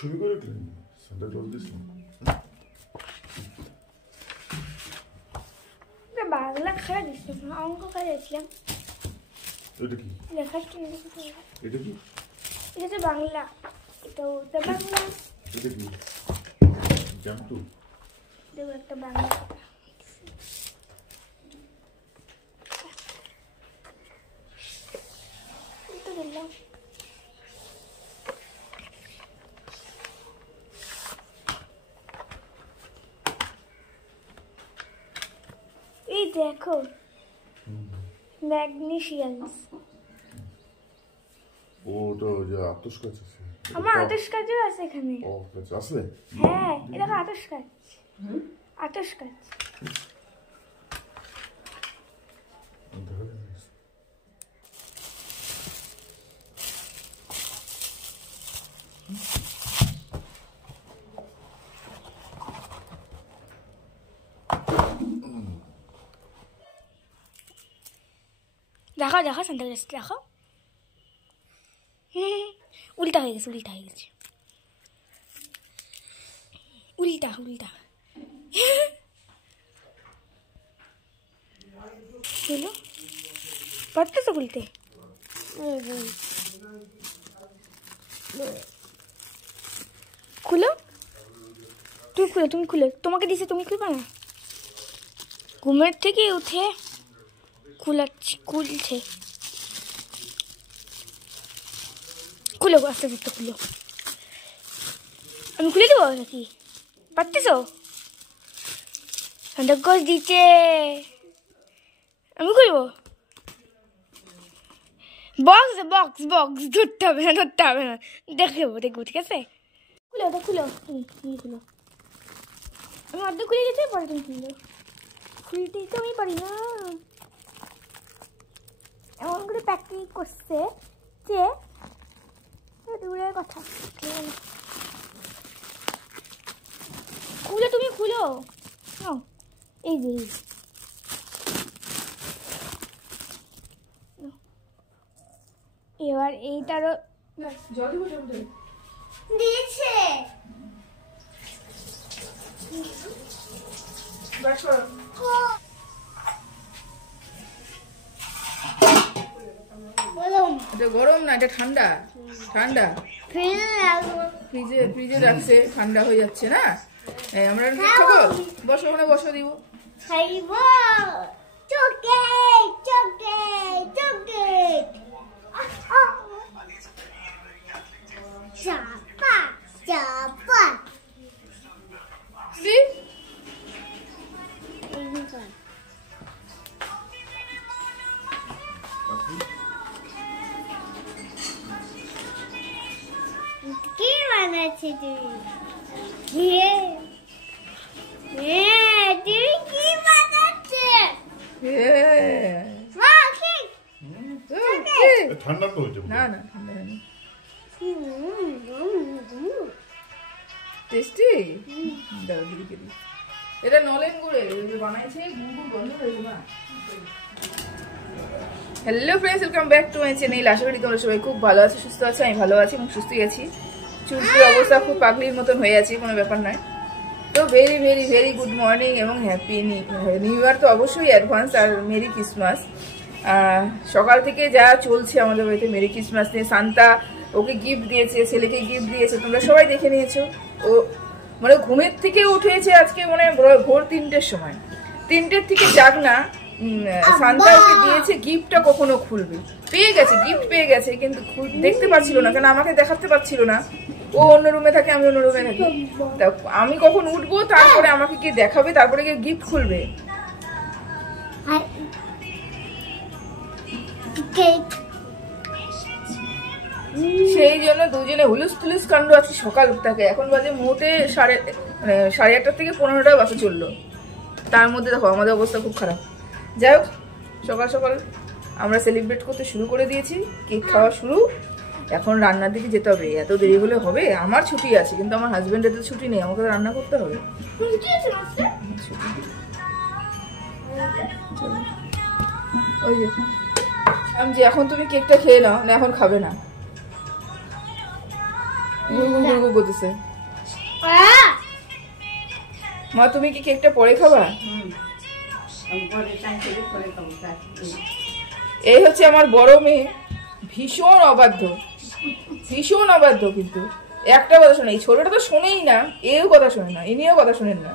ছবি করে সান্ডা জল দিস না বাংলা খারাপ দিস না অঙ্ক খাইছিলাম এটা কি লেখাটা এটা কি এটা বাংলা এটা তো বাংলা এটা কি জানতো দেব একটা বাংলা এটা দিলাম এই দেখো ম্যাগনেসিয়ামস ওটা যে আতশ কাজ আছে আমার আতশ কাজও আছে এখানে ও কাজ আছে হ্যাঁ এটা আতশ কাজ আতশ কাজ দেখো দেখো সান্তা ক্লজ দেখো উল্টা হয়ে গেছে উল্টা হয়ে গেছে উল্টা উল্টা খুলো পারতেছো খুলতে খুলো তুমি খুলো তুমি খুলো তোমাকে দিছে তুমি খুলবা না ঘুমের থেকে উঠে খুলাচ্ছি খুলছে খুলো আস্তে আস্তে খুলো আমি খুলে দেবো নাকি পারতেছো সান্তা ক্লজ দিচ্ছে আমি খুলবো বক্স বক্স বক্স ধরতে হবে না দেখবো দেখবো ঠিক আছে খুলো ওটা খুলো তুমি খুলো আমি অর্ধেক খুলে গেছি পরে তুমি খুললো খুলতেই তো আমি পারি না এমন করে প্যাকিং করছে যে দূরের কথা খুলো তুমি খুলো এই যে এবার এইটারও দিয়েছে এটা গরম না এটা ঠান্ডা ঠান্ডা ফ্রিজে রাখছে ঠান্ডা হয়ে যাচ্ছে না আমরা খাবো বসো ওখানে বসো দিব খাইব চকলেট চকলেট চকলেট চাপা চাপা সি কি বানাচ্ছি তুমি তুমি কি বানাচ্ছো ঠান্ডা তো হয়েছে না না ঠান্ডা হয়নি টেস্টি দাও দিদি এটা নলেন গুড়ে বানাইছে গুড় গন্ধ হয়েছে না hello friends, welcome back to my channel. আশা করি তোমরা সবাই খুব ভালো আছো, সুস্থ আছো। আমি ভালো আছি এবং সুস্থই আছি। চুলটির অবস্থা খুব পাগলির মতন হয়ে আছে, কোনো ব্যাপার নয়। তো very very very good morning এবং হ্যাপি নিউ ইয়ার তো অবশ্যই অ্যাডভান্স, আর মেরি ক্রিসমাস। সকাল থেকে যা চলছে আমাদের বাড়িতে মেরি ক্রিসমাস নিয়ে, সান্তা ওকে গিফট দিয়েছে, ছেলেকে গিফট দিয়েছে, তোমরা সবাই দেখে নিয়েছো। ও মানে ঘুমের থেকে উঠেছে আজকে মানে ভোর 3টের সময়, 3টের থেকে যাক না, সান্তা ওকে দিয়েছে গিফটটা কখনো খুলবে, পেয়ে গেছে গিফট পেয়ে গেছে, কিন্তু দেখতে পাচ্ছিল না, কেন আমাকে দেখাতে পারছিল না। ও অন্য রুমে থাকে, আমি অন্য রুমে থাকি। তা আমি কখন উঠবো, তারপরে আমাকে গিয়ে দেখাবে, তারপরে গিয়ে গিফট খুলবে। সেই জন্য দুজনে হুলুস তুলুস কাণ্ড আছে সকাল থেকে। এখন বাজে মোটে 8:30 থেকে 15টা বাসে চললো, তার মধ্যে দেখো আমাদের অবস্থা খুব খারাপ। যাই হোক, সকাল সকাল আমরা সেলিব্রেট করতে শুরু করে দিয়েছি, কেক খাওয়া শুরু। এখন রান্নার দিকে যেতে হবে, এত দেরি হলে হবে? আমার ছুটি আছে, কিন্তু আমার হাজবেন্ডের তো ছুটি নেই, আমাকে রান্না করতে হবে। ওই যে আমি যে এখন তুমি কেকটা খেয়ে নাও না, এখন খাবে না, গুড়গুড় করতেছে। মা তুমি কি কেকটা পরে খাবা? এই হচ্ছে আমার বড় মেয়ে, ভীষণ অবাধ্য, ভীষণ অবাধ্য, কিন্তু একটা কথা শোনে। এই ছোটটা তো শোনেই না, এও কথা শোনে না, ইনিও কথা শোনেন না।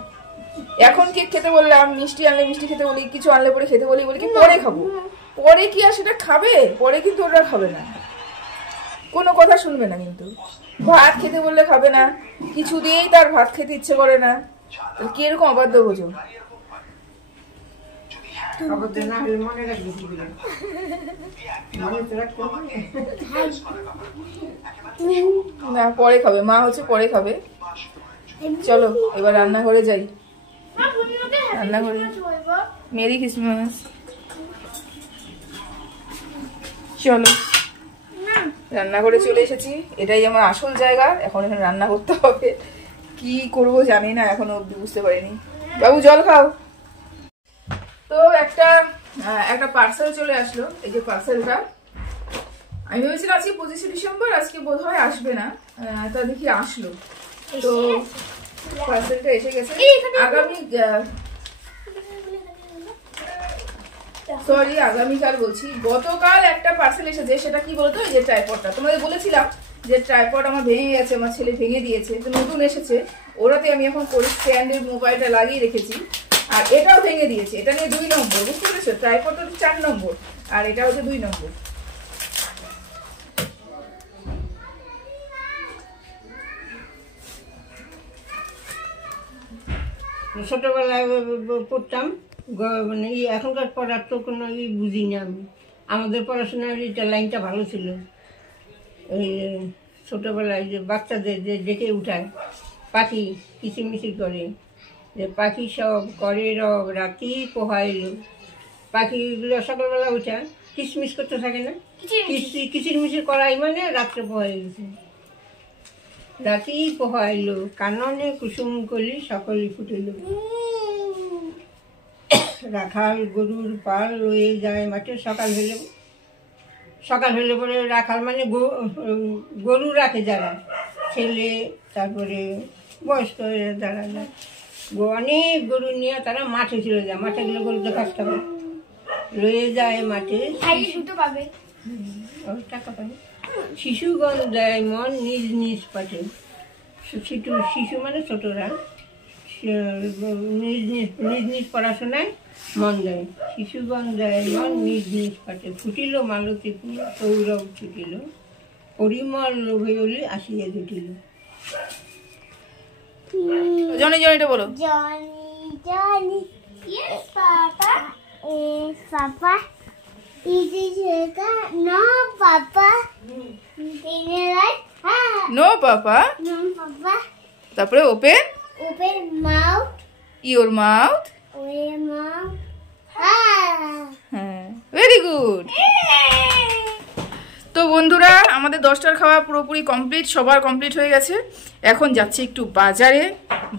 এখন কেক খেতে বললাম, মিষ্টি আনলে মিষ্টি খেতে বলি, কিছু আনলে পরে খেতে বলি, বলি কি পরে খাবো। পরে কি আর সেটা খাবে? পরে কিন্তু ওরা খাবে না, কোনো কথা শুনবে না। কিন্তু ভাত খেতে বললে খাবে না, কিছু দিয়েই তার ভাত খেতে ইচ্ছে করে না। কিরকম অবাধ্য বোঝো? না, পরে খাবে, মা হচ্ছে পরে খাবে। চলো এবার রান্নাঘরে যাই, রান্নাঘরে। Merry Christmas. চলো রান্নাঘরে চলে এসেছি, এটাই আমার আসল জায়গা। এখন এখানে রান্না করতে হবে, কি করব জানি না, এখনো অব্দি বুঝতে পারিনি। বাবু জল খাও। তো একটা পার্সেল চলে আসলো, এই যে পার্সেলটা। আমি ভেবেছিলাম আজকে 25শে ডিসেম্বর, আজকে বোধহয় আসবে না, তা দেখি আসলো। তো পার্সেলটা এসে গেছে। আগামীকাল বলছি, গতকাল একটা পার্সেল এসেছে। সেটা কি বলতো, এই যে ট্রাইপডটা তোমাদের বলেছিলাম যে ট্রাইপড আমার ভেঙে গেছে, আমার ছেলে ভেঙে দিয়েছে, তো নতুন এসেছে। ওরাতে আমি এখন করে স্ট্যান্ডের মোবাইলটা লাগিয়ে রেখেছি। আর এটাও ভেঙে দিয়েছে, এটা নিয়ে 2 নম্বর, বুঝতে পেরেছো? ট্রাইপডটা হচ্ছে 4 নম্বর, আর এটা হচ্ছে 2 নম্বর। ছোটবেলায় পড়তাম, মানে এখনকার পড়ার তো কোনো বুঝি না আমি। আমাদের পড়াশোনার লাইনটা ভালো ছিল। ওই ছোটোবেলায় যে বাচ্চাদের যে ডেকে উঠায়, পাখি কিচিরমিচির করে, যে পাখি সব করে রব রাতি পোহাইলো। পাখিগুলো সকালবেলা উঠা কিচমিচ করতে থাকে না, কিচিরমিচির করাই মানে রাত্রে পোহাই গেছে। রাতি পোহাইলো কাননে কুসুম কলি সকলে ফুটিল। রাখাল গরুর পাল রয়ে যায় মাঠে, সকাল হলে পরে রাখাল মানে গরু রাখে যারা, ছেলে তারপরে বয়স্ক যারা যায়, অনেক গরু নিয়ে তারা মাঠে চলে যায়। মাঠে গেলে গরু তো কাজ খাবে, রয়ে যায় মাঠে, টাকা পাবে। শিশুগণ দেয় মন নিজ নিজ পাঠে। শিশু মানে ছোটরা নিজ নিজ পড়াশোনায় মন দেয়। শিশুগণ দেয় মন নিজ নিজ পাঠে। ফুটিল মালতী ফুল সৌরভ ছুটিল, পরিমল লোভে ওলি আসিয়া জুটিল। জনি জনিটা বলো। Johnny. Yes, Papa. Yes, Papa. Is it no, Papa? Right? No, Papa. No, Papa. তারপরে open Open mouth. Your mouth. Open mouth. হ্যাঁ, ভেরি গুড। তো বন্ধুরা, আমাদের 10টার খাওয়া পুরোপুরি কমপ্লিট, সবার কমপ্লিট হয়ে গেছে। এখন যাচ্ছি একটু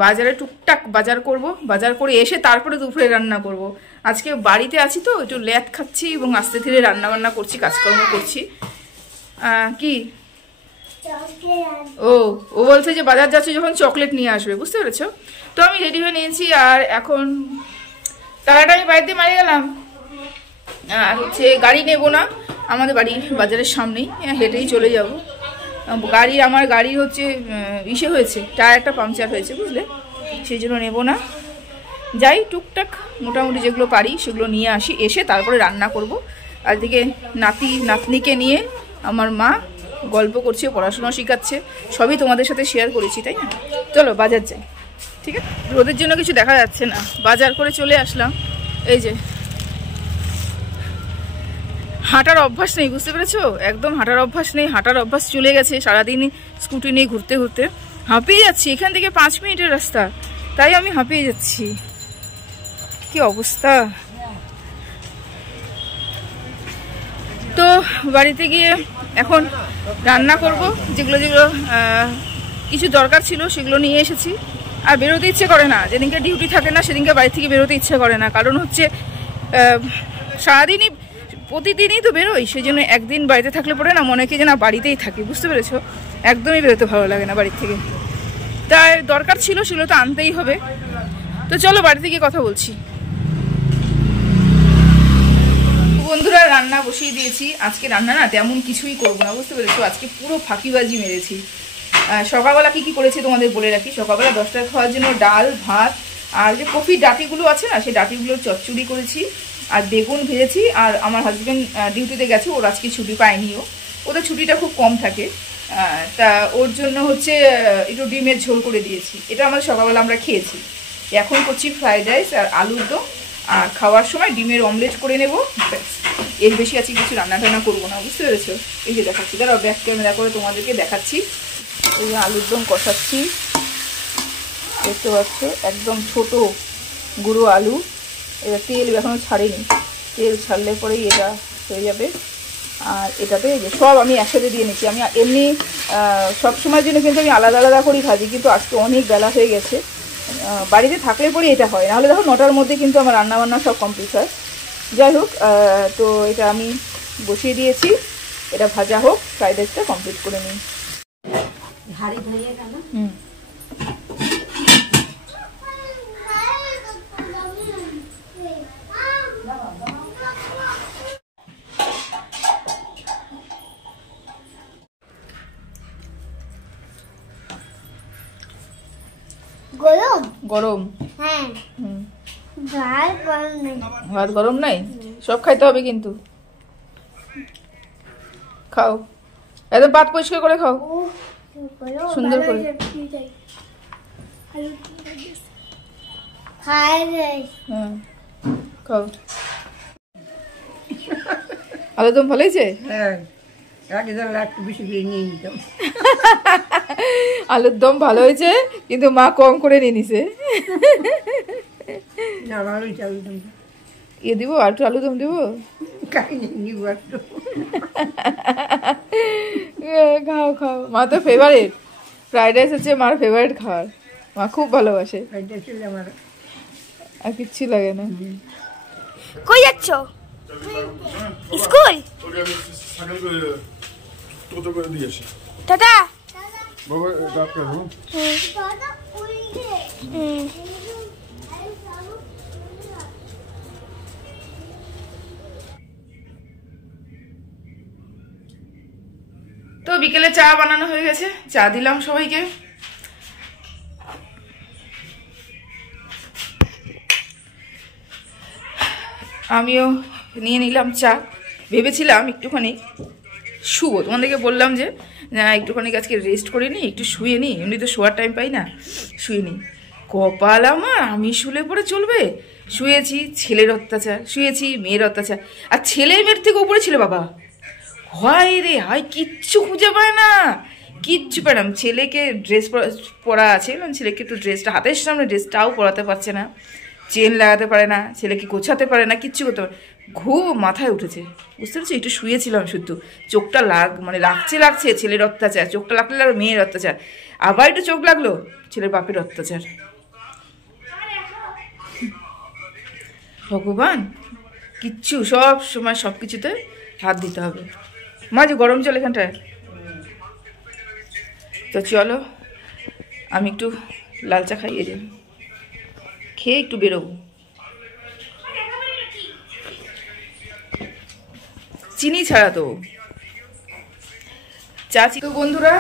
বাজারে টুকটাক বাজার করব। বাজার করে এসে তারপরে দুপুরে রান্না করব। আজকে বাড়িতে আছি তো একটু ল্যাট খাচ্ছি এবং আস্তে ধীরে রান্না বান্না করছি, কাজকর্ম করছি। কি ও ও বলছে যে বাজার যাচ্ছে যখন চকলেট নিয়ে আসবে, বুঝতে পেরেছো? তো আমি রেডি হয়ে নিয়েছি আর এখন তারাটা আমি বাড়িতে মারে গেলাম। আর হচ্ছে গাড়ি নেব না, আমাদের বাড়ি বাজারের সামনেই, হেঁটেই চলে যাব। আমার গাড়ি হচ্ছে ইসে হয়েছে, টায়ার একটা পাংচার হয়েছে, বুঝলে, সেই জন্য নেব না। যাই টুকটাক মোটামুটি যেগুলো পারি সেগুলো নিয়ে আসি, এসে তারপরে রান্না করব। আর দিকে নাতনিকে নিয়ে আমার মা গল্প করছে, পড়াশোনা শেখাচ্ছে, সবই তোমাদের সাথে শেয়ার করেছি, তাই না? চলো বাজার যাই, ঠিক আছে? রোদের জন্য কিছু দেখা যাচ্ছে না, বাজার করে চলে আসলাম। এই যে হাঁটার অভ্যাস নেই, বুঝতে পেরেছো? একদম হাঁটার অভ্যাস নেই, হাঁটার অভ্যাস চলে গেছে। সারাদিন স্কুটি নিয়ে ঘুরতে ঘুরতে হাঁপিয়ে যাচ্ছি। এখান থেকে 5 মিনিটের রাস্তা, তাই আমি হাঁপিয়ে যাচ্ছি। কি অবস্থা! তো বাড়িতে গিয়ে এখন রান্না করব, যেগুলো যেগুলো কিছু দরকার ছিল সেগুলো নিয়ে এসেছি। আর বেরোতে ইচ্ছে করে না, যেদিনকে ডিউটি থাকে না সেদিনকে বাড়ি থেকে বেরোতে ইচ্ছে করে না। কারণ হচ্ছে সারাদিনই প্রতিদিনই তো বেরোই, সেই জন্য একদিন বাড়িতে থাকলে পরে না মনে হয় যে না বাড়িতেই থাকি, বুঝতে পেরেছো? একদমই বেরোতে ভালো লাগে না বাড়ির থেকে। তাই দরকার ছিল, সেগুলো তো আনতেই হবে। তো চলো বাড়িতে গিয়ে কথা বলছি। বন্ধুরা রান্না বসিয়ে দিয়েছি। আজকে রান্না না তেমন কিছুই করবো না, বুঝতে পেরেছো? আজকে পুরো ফাঁকিবাজি মেরেছি। সকালবেলা কি করেছি তোমাদের বলে রাখি। সকালবেলা 10টায় খাওয়ার জন্য ডাল, ভাত আর যে কফির ডাঁটিগুলো আছে না, সেই ডাঁটিগুলোর চচ্চড়ি করেছি আর বেগুন ভেজেছি। আর আমার হাজব্যান্ড ডিউটিতে গেছে, ওর আজকে ছুটি পায়নিও, ওদের ছুটিটা খুব কম থাকে, তা ওর জন্য হচ্ছে একটু ডিমের ঝোল করে দিয়েছি। এটা আমাদের সকালবেলা আমরা খেয়েছি। এখন করছি ফ্রাইড রাইস আর আলুর দম, আর খাওয়ার সময় ডিমের অমলেট করে নেব, ব্যাস। এর বেশি আজকে কিছু রান্না টান্না করবো না, বুঝতে পেরেছো? এই যে দেখাচ্ছি, দাঁড়াও ব্যাক ক্যামেরা করে তোমাদেরকে দেখাচ্ছি। এই যে আলুর দম কষাচ্ছি, দেখতে পাচ্ছ, একদম ছোট গুঁড়ো আলু। এটা তেল এখনও ছাড়েনি, তেল ছাড়লে পরেই এটা হয়ে যাবে। আর এটাতে যে সব আমি একসাথে দিয়ে নিচ্ছি। আমি এমনি সবসময়ের জন্য কিন্তু আমি আলাদা আলাদা করেই ভাজি, কিন্তু আজকে অনেক বেলা হয়ে গেছে। বাড়িতে থাকলে পরে এটা হয়, নাহলে দেখো 9টার মধ্যে কিন্তু আমার রান্নাবান্না সব কমপ্লিট হয়। যাই হোক, তো এটা আমি বসিয়ে দিয়েছি, এটা ভাজা হোক, ফ্রাইড রাইসটা কমপ্লিট করে নিই। গরম গরম, হ্যাঁ, ভাত গরম নেই। ভাত গরম নাই, সব খাইতে হবে কিন্তু। খাও, একদম পাত পরিষ্কার করে খাও, সুন্দর করে। হ্যাঁ খাও। আলুদম ভালো হয়েছে? হ্যাঁ, একটু বেশি করে নিয়ে নিতাম। আলুর দম ভালো হয়েছে, কিন্তু মা কম করে নিয়ে নিছে। না ভালোই আলুদম দিব, আর একটু আলুদম দেবো, খাও খাও। মা তো ফেভারিট, ফ্রাইড রাইস হচ্ছে মার ফেভারিট খাবার, মা খুব ভালোবাসে, আর কিচ্ছু লাগে না। কই যাচ্ছ? স্কুল। টাটা বাবা, ডাক কেন? তো বিকেলে চা বানানো হয়ে গেছে, চা দিলাম সবাইকে। আমিও নিয়ে নিলাম চা। ভেবেছিলাম একটুখানি শুবো, তোমাদেরকে বললাম যে একটুখানি আজকে রেস্ট করে নিই, একটু শুয়ে নিই, এমনি তো শোয়ার টাইম পাই না, শুয়ে নিই। কপাল আমার, আমি শুলে পরে চলবে? শুয়েছি, ছেলের অত্যাচার, শুয়েছি, মেয়ের অত্যাচার। আর ছেলে মেয়ের থেকে উপরে ছিল বাবা, হয় রে হয়, কিচ্ছু খুঁজে পায় না, কিচ্ছু পায় না। ছেলেকে ড্রেস পরা আছে, ছেলেকে তো ড্রেসটা হাতের সামনে, ড্রেসটাও পরাতে পারছে না, চেন লাগাতে পারে না, ছেলেকে গোছাতে পারে না, কিচ্ছু করতে পারে। ঘুম মাথায় উঠেছে, বুঝতে পারছি? একটু শুয়েছিলাম শুধু, চোখটা লাগছে ছেলের অত্যাচার, চোখটা লাগলে মেয়ের অত্যাচার, আবার একটু চোখ লাগলো ছেলের বাপের অত্যাচার। ভগবান, কিচ্ছু সব সময় সব কিছুতে হাত দিতে হবে। মাঝে গরম জল এখানটায়। তো চলো আমি একটু লাল চা খাইয়ে দিই, খেয়ে একটু বেরোবো। চিনি ছাড়া তো চা। তো বন্ধুরা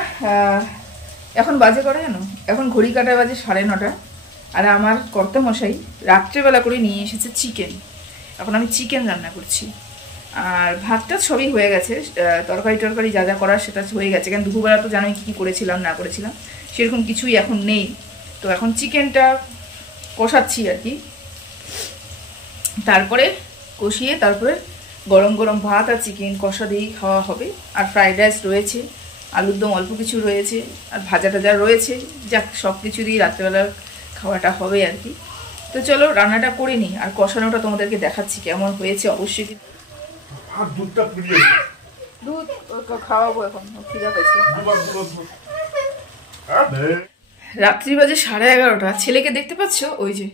এখন বাজে করে জানো, এখন ঘড়ি কাটায় বাজে 9:30, আর আমার কর্তামশাই রাত্রেবেলা করে নিয়ে এসেছে চিকেন। এখন আমি চিকেন রান্না করছি, আর ভাতটা সবই হয়ে গেছে, তরকারি টরকারি যা যা করার সেটা হয়ে গেছে। কারণ দুপুরবেলা তো জানোই কী করেছিলাম না করেছিলাম, সেরকম কিছুই এখন নেই। তো এখন চিকেনটা কষাচ্ছি আর কি, তারপরে কষিয়ে তারপরে গরম গরম ভাত আর চিকেন কষা দিয়েই খাওয়া হবে। আর ফ্রাইড রাইস রয়েছে, আলুর দম অল্প কিছু রয়েছে, আর ভাজা টাজা রয়েছে। যাক, সব কিছু দিয়ে রাত্রেবেলা খাওয়াটা হবে আর কি। তো চলো রান্নাটা করে নিই, আর কষানোটা তোমাদেরকে দেখাচ্ছি কেমন হয়েছে অবশ্যই। আর দুধটা পুড়িয়ে দুধ খাওয়াবো এখন, খিদা পেয়েছে। রাত্রি বাজে 11:30। ছেলেকে দেখতে পাচ্ছ, ওই যে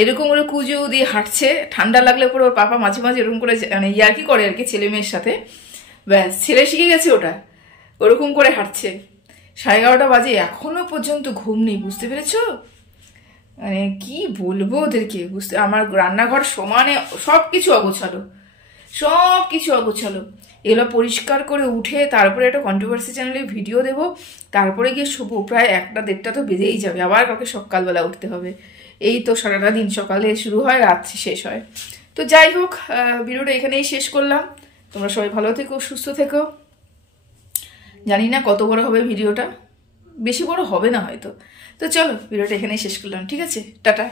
এরকম করে কুজো দিয়ে হাঁটছে। ঠান্ডা লাগলে পরে ওর পাপা মাঝে মাঝে এরকম করে মানে ইয়ার্কি করে আর কি ছেলে মেয়ের সাথে। ব্যাস, ছেলে শিখে গেছে ওটা, ওরকম করে হাঁটছে। 11:30 বাজে, এখনো পর্যন্ত ঘুম নেই, বুঝতে পেরেছো? মানে কি বলবো ওদেরকে, বুঝতে। আমার রান্নাঘর সমানে সব কিছু অগোছালো, সব কিছু অগোছালো। এগুলো পরিষ্কার করে উঠে তারপরে একটা কন্ট্রোভার্সি চ্যানেলে ভিডিও দেবো, তারপরে গিয়ে শোবো। প্রায় 1টা-1:30 তো বেজেই যাবে, আবার কালকে সকালবেলা উঠতে হবে। এই তো সারাটা দিন, সকালে শুরু হয়, রাত্রি শেষ হয়। তো যাই হোক, ভিডিওটা এখানেই শেষ করলাম। তোমরা সবাই ভালো থেকো, সুস্থ থেকো। জানি না কত বড় হবে ভিডিওটা, বেশি বড় হবে না হয়তো। তো চলো ভিডিওটা এখানেই শেষ করলাম, ঠিক আছে? টাটা।